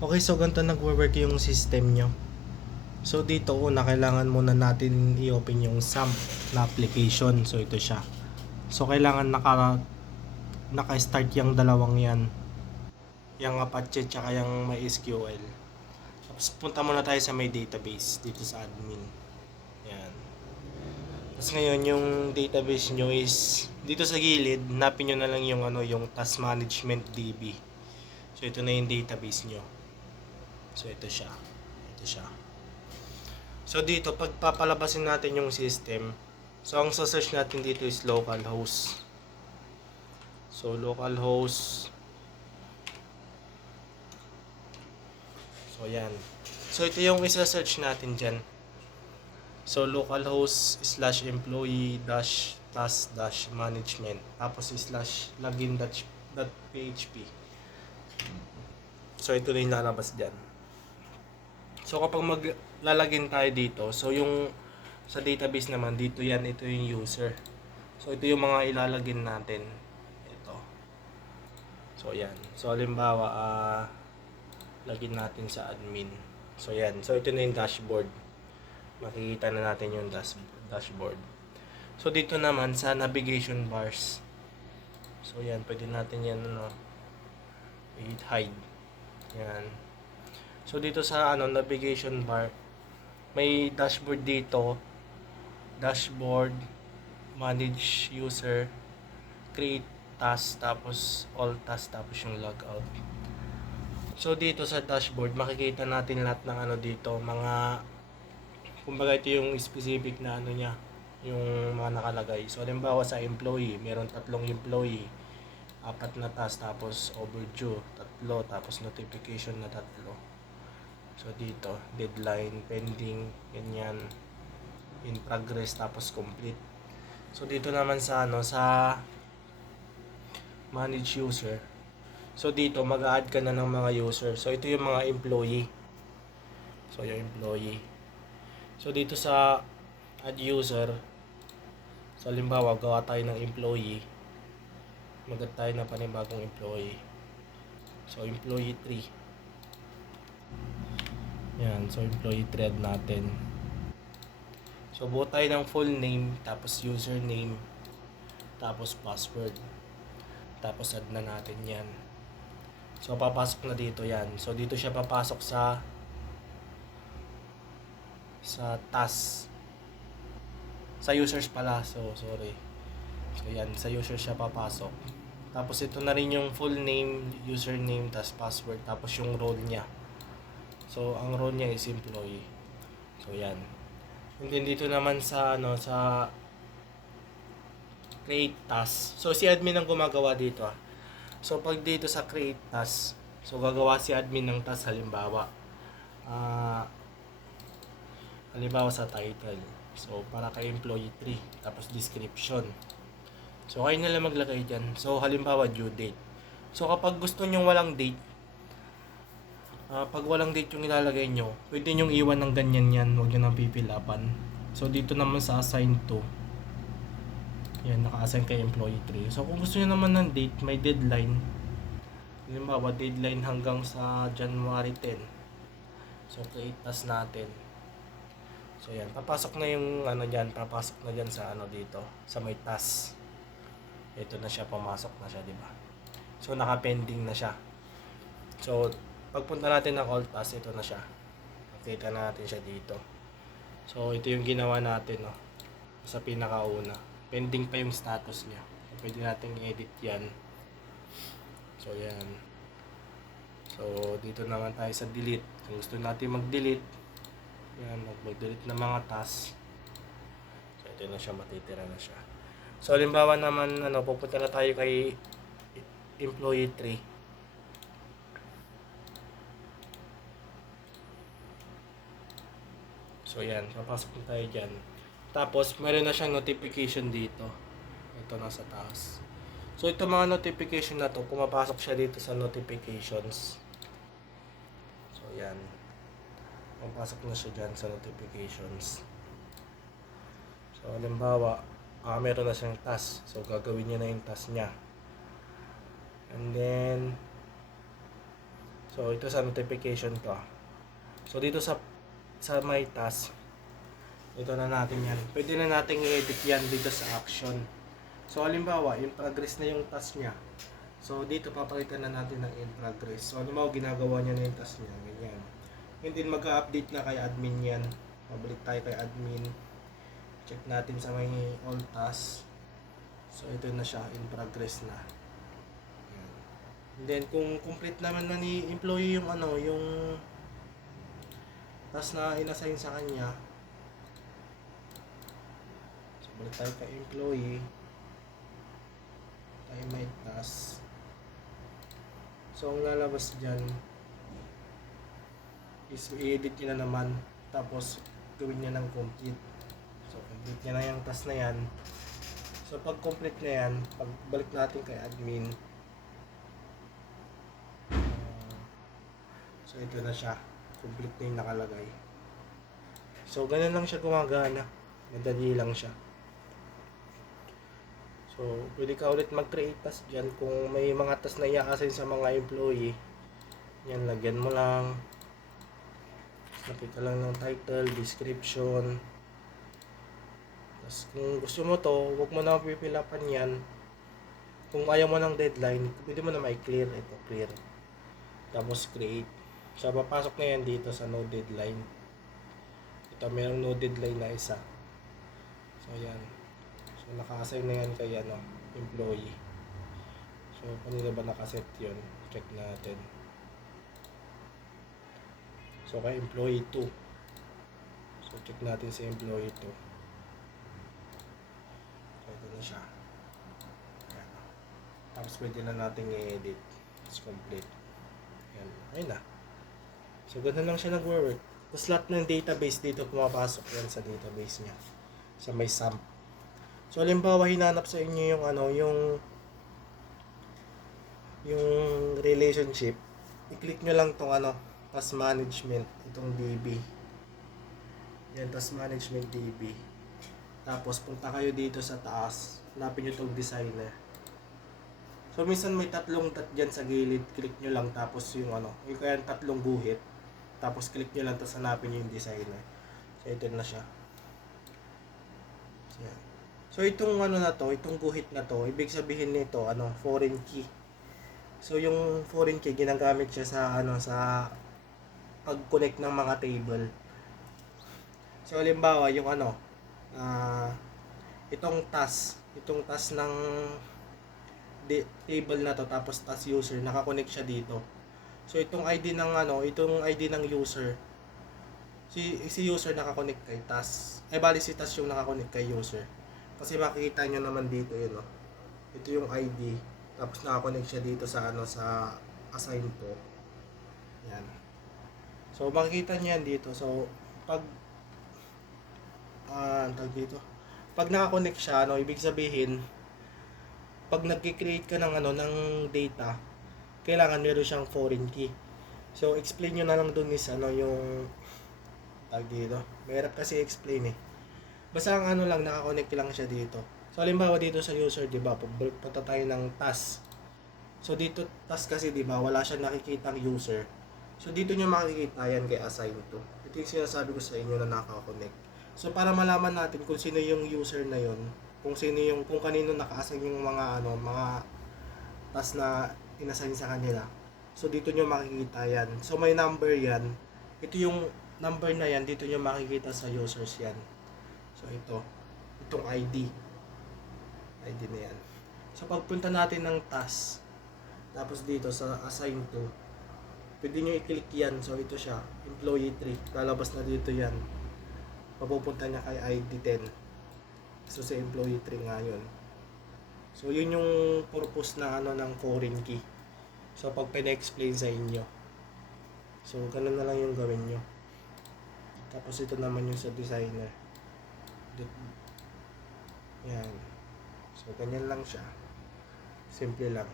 Okay, so ganito nagwo-work yung system nyo. So dito una, kailangan muna natin i-open yung SAMP na application. So ito siya. So kailangan naka-start yung dalawang yan. Yung Apache tsaka yung MySQL. Tapos punta muna tayo sa may database dito sa admin. Yan. Tapos ngayon yung database nyo is dito sa gilid, hanapin nyo na lang yung yung task management DB. So ito na yung database nyo. So ito siya. Ito siya. So dito pag papalabasin natin yung system, so ang search natin dito is localhost. So localhost. So yan. So ito yung isa-search natin diyan. So localhost / employee - task - management, tapos / login.php. So ito na yung lalabas diyan. So kapag maglalagin tayo dito, so yung sa database naman dito yan, ito yung user. So ito yung mga ilalagin natin. Ito. So yan. So halimbawa, lagin natin sa admin. So yan. So ito na yung dashboard. Makikita na natin yung dashboard. So dito naman sa navigation bars. So yan, pwede natin yan hide. Yan. So dito sa navigation bar, may dashboard dito. Dashboard, manage user, create task, tapos all task, tapos yung logout. So dito sa dashboard, makikita natin lahat ng dito, mga kumbaga ito yung specific na niya, yung mga nakalagay. So halimbawa sa employee, meron 3 employee, 4 na task, tapos overdue 3, tapos notification na 3. So dito, deadline, pending, ganyan, in progress, tapos complete. So dito naman sa sa manage user. So dito mag-add ka na ng mga user. So ito yung mga employee. So yung employee. So dito sa add user, so halimbawa gawa tayo ng employee. Mag-add tayo ng panibagong employee. So employee 3. Yan, so employee thread natin. So buo tayo ng full name, tapos username, tapos password. Tapos add na natin yan. So papasok na dito yan. So dito siya papasok sa task. Sa users pala. So sorry. So yan, sa users siya papasok. Tapos ito na rin yung full name, username, tapos password, tapos yung role niya. So ang role niya is employee. So yan. And then dito naman sa sa create task. So si admin ang gumagawa dito. So pag dito sa create task, so gagawa si admin ng task, halimbawa halimbawa sa title. So para kay employee 3, tapos description. So kayo na lang maglagay dyan. So halimbawa due date. So kapag gusto nyo walang date, pag walang date yung ilalagay nyo, pwede nyo iwan ng ganyan yan, huwag nyo nang pipilapan. So dito naman sa assign to, yan, naka-assign kay employee 3. So kung gusto nyo naman ng date, may deadline. Halimbawa deadline hanggang sa January 10. So create task natin. So yan, papasok na yung dyan, papasok na dyan sa dito, sa may task. Ito na siya, pumasok na siya, di ba? So naka-pending na siya. So pagpunta natin ng all task, ito na siya. Makita natin siya dito. So ito yung ginawa natin, sa pinakauna. Pending pa yung status niya. Pwede natin i-edit yan. So yan. So dito naman tayo sa delete. Kung gusto natin mag-delete, yan, mag-delete ng mga tasks. So ito na siya, matitira na siya. So halimbawa naman, pupunta na tayo kay employee 3. So yan, papasok na tayo dyan. Tapos meron na siyang notification dito. Ito na sa taas. So ito mga notification na to, pumapasok siya dito sa notifications. So yan. Pumapasok na siya dyan sa notifications. So halimbawa, meron na siyang task. So gagawin niya na yung task niya. And then So, ito sa notification ko. So, dito sa my task, ito na natin yan. Pwede na natin i-edit yan dito sa action. So, halimbawa, in progress na yung task niya. So, dito papakita na natin ng in progress. So, halimbawa, ginagawa niya na yung task niya. Ganyan. And then, mag-update na kay admin yan. Pabalik tayo kay admin. Check natin sa may all tasks. So, ito na siya. In progress na. Yan. And then, kung complete naman na ni employee yung yung task na inassign sa kanya. So, balik tayo kay employee. Tayo may task. So, ang lalabas dyan is i-edit niya na naman. Tapos, gawin niya ng complete. So, complete niya na yung task na yan. So, pag complete na yan, pagbalik natin kay admin. So, ito na siya. Complete na yung nakalagay. So, ganun lang siya gumagana. Madali lang siya. So, pwede ka ulit mag-create task dyan. Kung may mga task na i-assign sa mga employee, yan, lagyan mo lang. Lagyan ka lang ng title, description. Tapos, kung gusto mo to, huwag mo na pipilapan yan. Kung ayaw mo ng deadline, pwede mo na clear. Ito, clear. Tapos, create. So, papasok na yan dito sa no deadline. Ito, mayroong no deadline na isa. So, yan. So, naka-assign na yan kay employee. So, kanina ba nakaset yun? Check natin. So, kay employee 2. So, check natin si employee 2. So, ito na siya. Ayan. Tapos, pwede na natin i-edit. It's complete. Ayan. Ayun na. So, ganun lang siya nag-work. Tapos, lahat ng database dito pumapasok yan sa database niya. Sa may SAM. So, halimbawa, hinanap sa inyo yung relationship. I-click nyo lang tong task management. Itong DB. Yan, task management DB. Tapos, punta kayo dito sa taas. Hanapin nyo itong designer. So, minsan may tatlong dyan sa gilid. Click nyo lang. Tapos, yung kaya tatlong guhit. Tapos, click nyo lang. Tapos, hanapin nyo yung designer. So, ito na siya. So, yan. So, itong na to, itong guhit na to, ibig sabihin nito, foreign key. So, yung foreign key, ginagamit siya sa pag-connect ng mga table. So, halimbawa, yung itong task ng table na to, tapos task user, nakakonect siya dito. So, itong ID ng user, si user nakakonect kay task. Bali si task yung nakakonect kay user. Kasi makikita nyo naman dito yun, ito yung ID, tapos nakakonect siya dito sa sa assign to. Yan. So, makikita nyo yan dito. So, pag pag nakakonect siya, ibig sabihin, pag nag-create ka ng ng data, kailangan meron siyang foreign key. So, explain nyo na lang dun is yung dito. Mahirap kasi explain Basta ang lang, nakakonect lang siya dito. So, halimbawa dito sa user, di ba, punta tayo ng task. So, dito, task kasi, di ba, wala siya nakikita ang user. So, dito nyo makikita yan kay assign to. Ito yung sinasabi ko sa inyo na nakakonect. So, para malaman natin kung sino yung user na yon, kung kanino naka-assign yung mga task na inassign sa kanila. So, dito nyo makikita yan. So, may number yan. Ito yung number na yan, dito nyo makikita sa users yan. So, itong ID na yan. So, pagpunta natin ng task, tapos dito sa assign to, pwede nyo i-click yan. So, ito siya, employee 3. Lalabas na dito yan. Papupunta niya kay ID 10. So, sa employee 3 nga yun. So, yun yung purpose na ng foreign key. So, pag pina-explain sa inyo. So, ganun na lang yung gawin nyo. Tapos, ito naman yung sa designer. Yan. So, ganyan lang siya. Simple lang.